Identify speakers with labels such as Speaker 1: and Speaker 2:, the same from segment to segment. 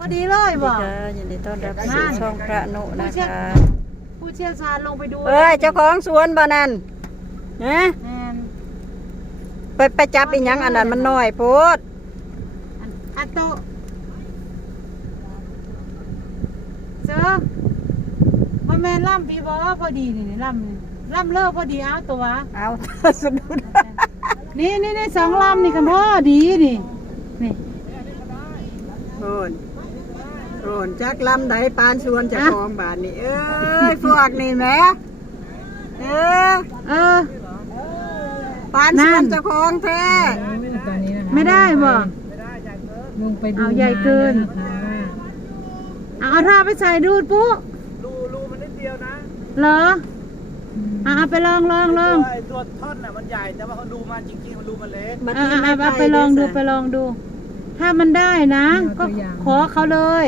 Speaker 1: พอดีเลยบ่
Speaker 2: ยินดีต้อนรับสู่ช่องพระนุนะคะ
Speaker 1: ผู้เชี่ยวชาญลงไปดู
Speaker 2: เอ้ยเจ้าของสวนบ่นั่นฮะ
Speaker 1: แม่น
Speaker 2: ไปจับอีหยังอันนั้นมันน้อยโพด
Speaker 1: อัตโตเจ้าบ่แม่นล่ำพี่บ่พอดีนี่ล่ำเลิกพอดีเอาตัว
Speaker 2: เอาสะดุด
Speaker 1: นี่สองลำนี่กันพอดีนี่นี่
Speaker 2: โอนจักลำใดปานสวนเจ้าของบ้านนี่เอ้ยพวกนี่แหมเออปานสวนเจ้าของแท้
Speaker 3: ตอนนี้นะคะ
Speaker 1: ไม่ได้บ่
Speaker 3: ลงไปดู
Speaker 1: เอาใหญ่เกิน เอาท่าไปใส่ดูดปุ๊รูมันนิดเดียวนะเหรอเอาไปลอง
Speaker 4: ไอ้ตัวท่อนน่ะมันใหญ่แต่ว่าเขาดูมาจริงๆมันดูมันเล็ก
Speaker 1: เอาไปลองดู ถ้ามันได้นะ ก็ขอเขาเลย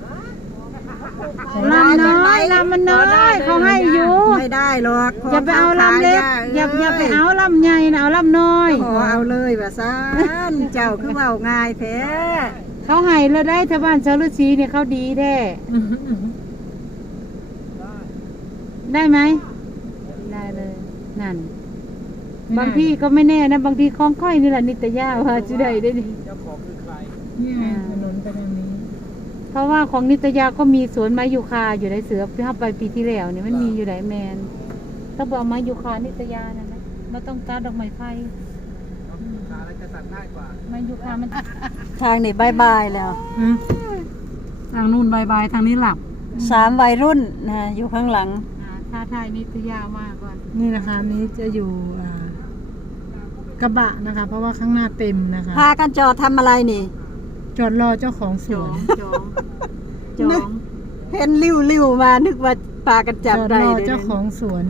Speaker 1: ลำน้อยลำมันน้อยเขาให้อยู่
Speaker 2: ไม่ได้หรอก
Speaker 1: อย่าไปเอาลำเล็กอย่าไปเอาลำใหญ่นะเอาลำน้อย
Speaker 2: ขอเอาเลยว่าซ่านเจ้าคือเว้าง่ายแท้
Speaker 1: เขาให้เราได้ชาวบ้านชาวฤาษีเนี่ยเขาดีแท้ได้ไหมได้เลยนั่นบางที่ก็ไม่แน่นะบางทีคล้องค่อยนี่แหละนิตยาว่าจะได้ดิ
Speaker 4: เจ้าของคือใคร
Speaker 3: นี่ไงถนนไปทางนี้
Speaker 1: เพราะว่าของนิตยาก็มีสวนไม้ยูคาอยู่ในเสือที่เข้าไปปีที่แล้วเนี่ยมันมีอยู่หลายแมนต้องบอกไม้ยูคานิตยานะนะเราต้องตัดดอกไม้ไฟ
Speaker 4: ขาอะไรจะตัดง่ายกว่า
Speaker 1: ไม้ยูคามัน
Speaker 2: ทางนี่บายแล้ว
Speaker 3: ทางนู่นบายทางนี้หลับ
Speaker 2: 3วัยรุ่นนะอยู่ข้างหลัง
Speaker 1: ท้าทายนิตยามากก่อน
Speaker 3: นี่นะคะนี้จะอยู่กระบะนะคะ เพราะว่าข้างหน้าเต็มนะคะ
Speaker 2: พากันจอดทำอะไรนี่
Speaker 3: จอดรอเจ้าของสวน
Speaker 1: จอง
Speaker 2: เห็นริ้วมานึกว่าพากัน
Speaker 3: จ
Speaker 2: จับ
Speaker 3: อด
Speaker 2: ได้
Speaker 3: รอ
Speaker 2: เลย
Speaker 3: เจ้าของสวน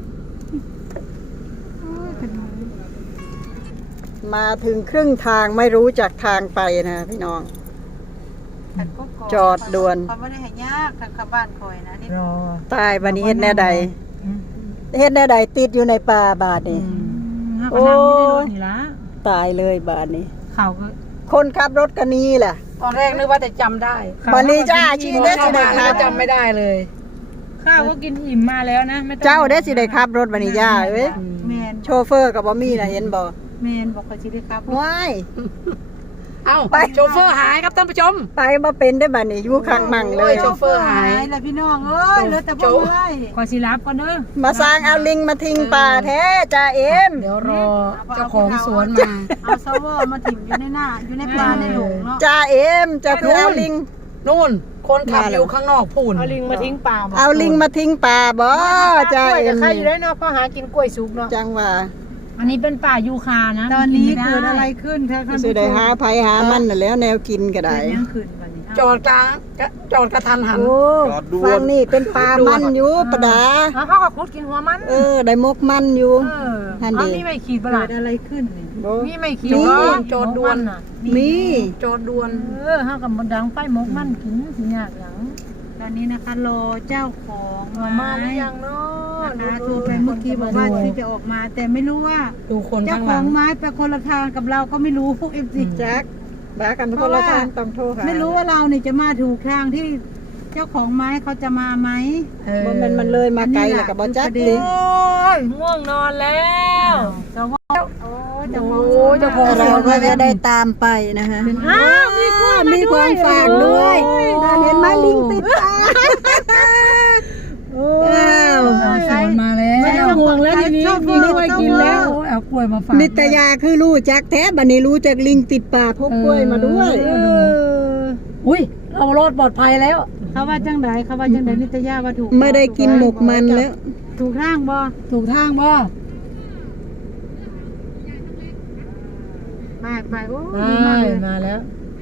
Speaker 2: มาถึงครึ่งทางไม่รู้จักทางไปนะพี่น้อง จอดด่วน
Speaker 1: เขาไม่ได้ให้ยากทางเข้าบ้านคอยนะนี่
Speaker 3: รอ
Speaker 2: ตายบัดนี้เฮ็ดแน่ใดเฮ็ดแน่ใดติดอยู่ในป่าบาดนี่
Speaker 3: โอ้ยนี่ละ
Speaker 2: ตายเลยบาดนี้
Speaker 3: เขาก็
Speaker 2: คนขับรถก็หนี้แหละ
Speaker 3: ตอนแรกนึกว่าจะจำได้
Speaker 2: บัดนี้จ้าชีได้สิได้ขับ
Speaker 3: จำไม่ได้เลย ข้าวก็กินอิ่มมาแล้วนะไม่ต้อง
Speaker 2: เจ้าได้สิได้ขับรถบัดนี้ย่าเอ้ย
Speaker 1: แมน
Speaker 2: โชเฟอร์ก็บ่มีน่ะเห็นบ่
Speaker 1: แมนบอกเขาสิได้ครับ
Speaker 2: ว้าย
Speaker 3: เอ้าโชเฟอร์หายครับท่านผู้ชม
Speaker 2: ไปบ่เป็นได้บัดนี้อยู่ข้างมั่งเลย
Speaker 3: โชเฟอร์หาย
Speaker 1: แล้วพี่น้องเอ้ยเหลือแต่พวกเอ้ย
Speaker 3: ขอสิรับก่อนเด้อ
Speaker 2: มาสร้างเอาลิงมาทิ้งป่าแท้จ้าเอ็ม
Speaker 3: เดี๋ยวรอเจ้าของสวนมา
Speaker 1: เอาซอเวอร์มาถิ่มอยู่ในหน้าอยู่ในป่าในหลงเนาะ
Speaker 2: จ้าเอ็มจะคือเอาลิง
Speaker 3: นู่น คนขับอยู่ข้างนอกพูน
Speaker 1: เอาลิงมาทิ้งป่า
Speaker 2: เอาลิงมาทิ้งป่าบ่จ้าเอ็ม
Speaker 1: ใครอยู่ได้เนาะพอหากินกล้วยสุกเนาะ
Speaker 2: จังว่า
Speaker 3: อันนี้เป็นป่ายูคานะ
Speaker 1: ตอนนี้เกิดอะไรขึ้นท่าน
Speaker 2: สิได้หาไผหามันน่ะแล้วแนวกินก็ได้
Speaker 1: ยังขึ้นวันนี้
Speaker 3: จอดกลางจอดกระทันหัน
Speaker 2: โอ้ฟังนี่เป็นป่ามันอยู่ปะดา
Speaker 3: แล้วเขาก็คุดกินหัวมัน
Speaker 2: ได้มกมันอยู่
Speaker 3: อันนี้ไม่ขีดประห
Speaker 1: เกิ
Speaker 3: ลาด
Speaker 1: ดอะไรขึ้นนี่
Speaker 2: บ่
Speaker 3: นี่ไม่ขีด
Speaker 2: นี่
Speaker 3: โจดดวน
Speaker 2: มี
Speaker 3: โจดดวน
Speaker 1: ห้ากับมันดังไฟมกมันกินสิยากหลังตอนนี้นะคะรอเจ้าของมาหรือยังเนาะนะคะโทรไปเมื่อกี้บอกว่าที่จะออกมา แต่ไม่รู้ว่า
Speaker 3: ดูคน
Speaker 1: เจ้า
Speaker 3: ข้าง
Speaker 1: ข
Speaker 3: ห
Speaker 1: อ
Speaker 3: ลั
Speaker 1: ง
Speaker 3: ง
Speaker 1: ไม้ไปคนละทางกับเราก็ไม่รู้พวกเอฟซี
Speaker 2: แจ็คบากันคนละทางต้องโทรหา
Speaker 1: ไม่รู้ว่าเราเนี่ยจะมาถูกทางที่เจ้าของไม้เขาจะมาไหม
Speaker 2: บ่แม่นมันเลยมาไกลแล้วก็บ่จักติ
Speaker 3: โอ้ยง่วงนอนแล้ว
Speaker 1: เจ้าของโอ้เจ้าของ
Speaker 3: โอ้เจ้าของ
Speaker 2: เราก็จะได้ตามไปนะคะ
Speaker 3: อ้าวมีกล้วยมา
Speaker 2: มี
Speaker 3: ด้วย
Speaker 2: ของฝากด้วยนั่นเห็นไหมลิงติดตา อ้าว
Speaker 3: สวนมาแล้วไม่ต้องห่วงแล้วทีนี้มีกล้วยกินแล้วเอากล้วยมาฝาก
Speaker 2: นิตยาคือรู้จักแท้บัดนี้รู้จักลิงติดป่าพกกล้วยมาด้วย
Speaker 3: อุ้ยเรารอดปลอดภัยแล้ว
Speaker 1: เขาว่าจังไดเขาว่าจังไดนิตยาว่าถูก
Speaker 2: ไม่ได้กินหมกมันแล้ว
Speaker 1: ถูกทางบ่
Speaker 3: ถูกทางบ่
Speaker 1: ไปโอ้
Speaker 3: ได
Speaker 1: ดีมาก้ เลย
Speaker 3: มาแล้ว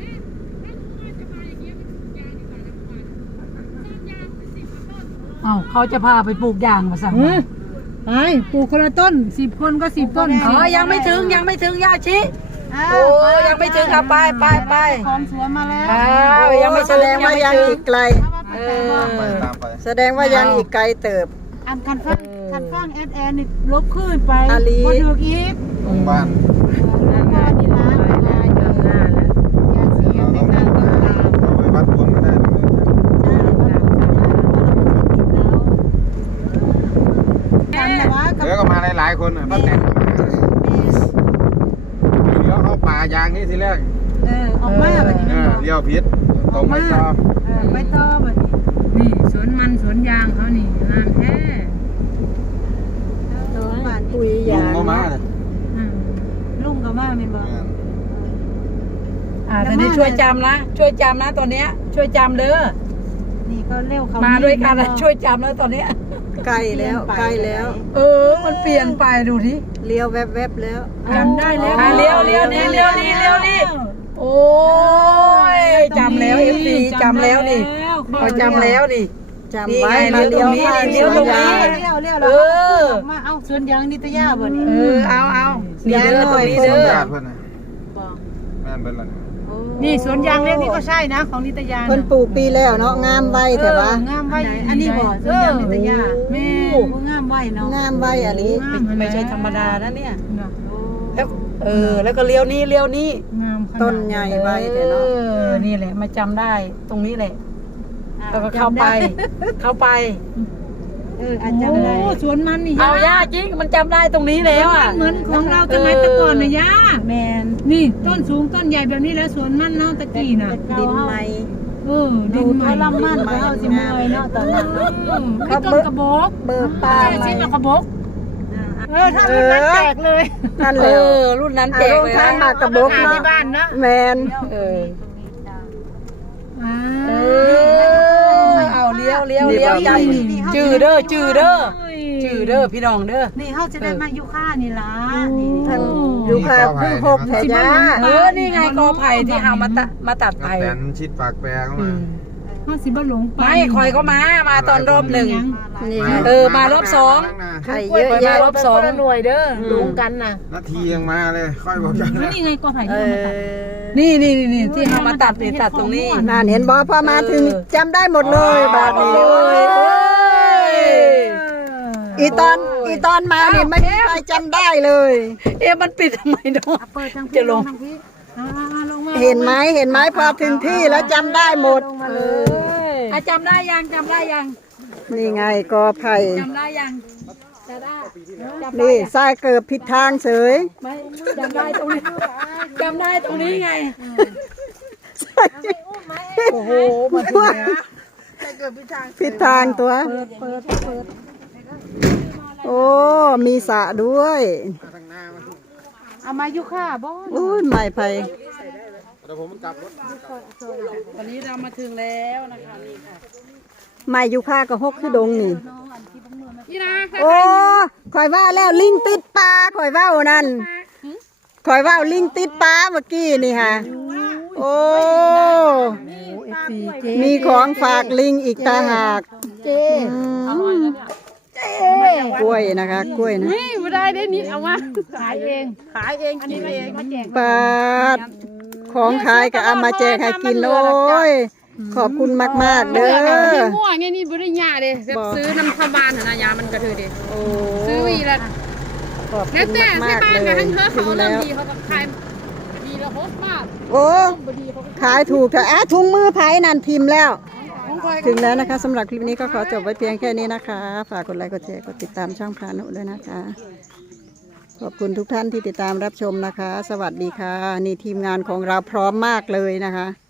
Speaker 3: เอ้าเขาจะพาไปปลูกยางมาสั่งมาไปปลูกคนละต้น10 คนก็10 ต้นอ๋อยังไม่ถึงยาชิ โอ้ยังไม่ถึงอ่ะไป
Speaker 1: ของสวนมาแล้ว
Speaker 3: อ้าวยังไม่
Speaker 2: แสดงว่ายังอีกไกล
Speaker 4: ไปตามไป
Speaker 2: แสดงว่ายังอีกไกลเติบ
Speaker 1: อันคันฟังเอสแอนนี่ลบขึ้นไป
Speaker 2: อาลี
Speaker 1: บ่ถูกอีก
Speaker 4: ตรงบ้าน
Speaker 1: แล้วก็นี่ร้านอะไรอย่าเสียไม่นานก็ตาม
Speaker 4: เอาไปวัดดวง
Speaker 5: หลายคนอ่ะป้าแตนเลี้ยวเข้าป่ายางนี่ทีแรก
Speaker 1: ออกมาแบบนี้
Speaker 5: เลี้ยวพิษตรงไปต่อ
Speaker 1: ไปต่อแบบนี้นี่สวนมันสวนยางเขานี่งานแท้
Speaker 2: ปุ๋ย
Speaker 5: ลุ
Speaker 2: ยาง ง
Speaker 5: เข้ามาเลย
Speaker 1: ลุงก็มาเป็นบ่
Speaker 3: ตอนนี้ช่วยจำนะช่วยจำนะตอนเนี้ยช่วยจำเด้อ
Speaker 1: นี่ก็เร็วเขา
Speaker 3: มาด้วยกันนะช่วยจำแล้วตอนเนี้ย
Speaker 2: ใกล้แล้วใกล้แล้ว
Speaker 3: มันเปลี่ยนไปดูที
Speaker 2: เลี้ยวแวบๆแล้ว
Speaker 1: จำได้แล้ว
Speaker 3: เลี้ยวนี่โอ้ยจำแล้วFCจำแล้วนี่เขาจำแล้วดิ
Speaker 2: จำไว้มา
Speaker 3: เลี้
Speaker 2: เลี้
Speaker 3: ย
Speaker 2: ยว ว
Speaker 3: ตรงนี้
Speaker 2: ข้าง
Speaker 3: เลี้ยวตรงนี้
Speaker 1: เร็ว
Speaker 3: เ
Speaker 1: มาเอาสวนยางนิตยาบ่นี่
Speaker 3: เอานี่เด้อตรงนี้
Speaker 5: ส
Speaker 3: เด้
Speaker 5: ม
Speaker 3: อ
Speaker 5: ญาติเพื่อนนะแม่นเป็นไร
Speaker 1: นี่สวนยางเล่นนี่ก็ใช่นะของนิตยา
Speaker 2: เพิ่นปลูกปีแล้วเนาะงามไว้แต่ว่า
Speaker 1: งามไว้อันนี้บ่สวนยางนิตยาแม่งามไว้เนาะ
Speaker 2: งามไว้อะลิ
Speaker 3: ไม่ใช่ธรรมดานะเนี่ยแล้วแล้วก็เลี้ยวนี้
Speaker 1: งาม
Speaker 2: ต้นใหญ่ไว้แต่เนาะ
Speaker 3: นี่แหละมาจำได้ตรงนี้แหละแล้วก็เข้าไป
Speaker 1: อาจจะได้สวนมันนี่
Speaker 3: เอาย่าจริงมันจำได้ตรงนี้แล้วอ่ะ
Speaker 1: เหมือนของเราสมัยแต่ก่อนนะย่าแมนนี่ต้นสูงต้นใหญ่แบบนี้แล้วสวนมันเนาะตะกี้น่ะ
Speaker 2: ดินไม้
Speaker 1: ดินไม้ลำมันเขาสิเมยเนาะตอนนั้นมีต้นกระบอก
Speaker 2: เบิกป่า
Speaker 1: ใช่สิมากระบอกถ้ารุ่นนั้นแจกเลย
Speaker 2: นั่นแหละ
Speaker 3: รุ่นนั้นแจกเลย
Speaker 2: ทางมากระบอก
Speaker 1: ที่
Speaker 2: เนาะ
Speaker 1: บ้านนะ
Speaker 2: แมน
Speaker 3: เอาเลี้ยวจือเด้อพี่น้องเด้อ
Speaker 1: นี่เขาจะได้มายุค่านี่ล่ะ
Speaker 2: ท่านอยู่ค่ะคือพบแถยา
Speaker 3: นี่ไงกอไผ่ที่เอามาตัด
Speaker 5: ป้า
Speaker 3: ไผ่
Speaker 5: แตนชิดปากแปรเข้ามา
Speaker 1: เขาสิบ่หลงไป
Speaker 3: ไม่คอยก็มาตอนรอบหนึ่ง
Speaker 2: นี่
Speaker 3: มารอบสอง
Speaker 2: ไข่เยอะแยะ
Speaker 3: รอบสอง
Speaker 1: หน่วยเด้อลุงกันน่ะ
Speaker 5: นาทียังมาเลยค่อยบอกกัน
Speaker 1: นี่ไงกอไผ่ที่มาตัด
Speaker 3: นี่ที่เอามาตัดนี่ตัดตรงนี้
Speaker 2: นั่นเห็นบ่พอมาถึงจำได้หมดเลยบาดนี้อีตอนมาเนี่ยไม่มีใครจำได้เลย
Speaker 3: มันปิดทำไมเนาะ
Speaker 1: เปิดทาง
Speaker 3: จะลง
Speaker 1: ลงมา
Speaker 2: เห็นไหมพอถึงที่แล้วจำได้หมด
Speaker 3: จำได้ยัง
Speaker 2: นี่ไงกอไผ่
Speaker 3: จำได้ยังจะได้
Speaker 2: นี่ทรายเกิดผิดทางเฉย
Speaker 3: ไม่จำได้ตรงนี้ไงโอ้โหมาถึงแล้ว
Speaker 2: ผิดทางตัวโอ้มีสระด้วย
Speaker 1: เอามายุค่าบ่
Speaker 2: อุ้ยไม้ไผ่
Speaker 5: เดี๋ยวผมกลับรถ
Speaker 3: วันนี้เรามาถึงแล้วนะคะนี่ค่ะ
Speaker 2: ไม้ยูคาก็หกคือดงนี่
Speaker 3: นี่นะ
Speaker 2: โอ้ข่อยว่าแล้วลิงติดปลาข่อยว่านั่นข่อยว่าลิงติดปลาเมื่อกี้นี่ฮะโอ้มีของฝากลิงอีกตาหากกล้วยนะคะกล้วยนะ
Speaker 3: ไม่ได้ได้นิดเอามา
Speaker 1: ขายเองอันนี้เองมาแจก
Speaker 2: ปาดของขายก็เอามาแจกให้กินโอ้ยขอบคุณมากๆเด้อ
Speaker 6: ม่วงไงนี่บริญญาเด้แบบซื้อน้ำทบานนะยามันกระเทือเด้
Speaker 2: โอ้
Speaker 6: ซื้อวีละ
Speaker 2: ขอบ
Speaker 6: แล้ว
Speaker 2: คุณ
Speaker 6: แต่ที่
Speaker 2: มาก
Speaker 6: บ้า
Speaker 2: ๆ
Speaker 6: น
Speaker 2: เล
Speaker 6: กับ
Speaker 2: ย
Speaker 6: ทั้งเธอ
Speaker 2: ถึ
Speaker 6: เขา
Speaker 2: ง
Speaker 6: เริ่
Speaker 2: แล้
Speaker 6: ม
Speaker 2: ว
Speaker 6: ดีเขาก็ขายดีแล้วโฮสมาก
Speaker 2: โอ้ขายถูกเถอะถุงมือไผ่นั่นพิมพ์แล้ว ถึงแล้วนะคะสำหรับคลิปนี้ก็ขอจบไว้เพียงแค่นี้นะคะ ฝากกดไลค์กดแชร์กดติดตามช่องพานุด้วยนะคะ ขอบคุณทุกท่านที่ติดตามรับชมนะคะ สวัสดีค่ะ นี่ทีมงานของเราพร้อมมากเลยนะคะ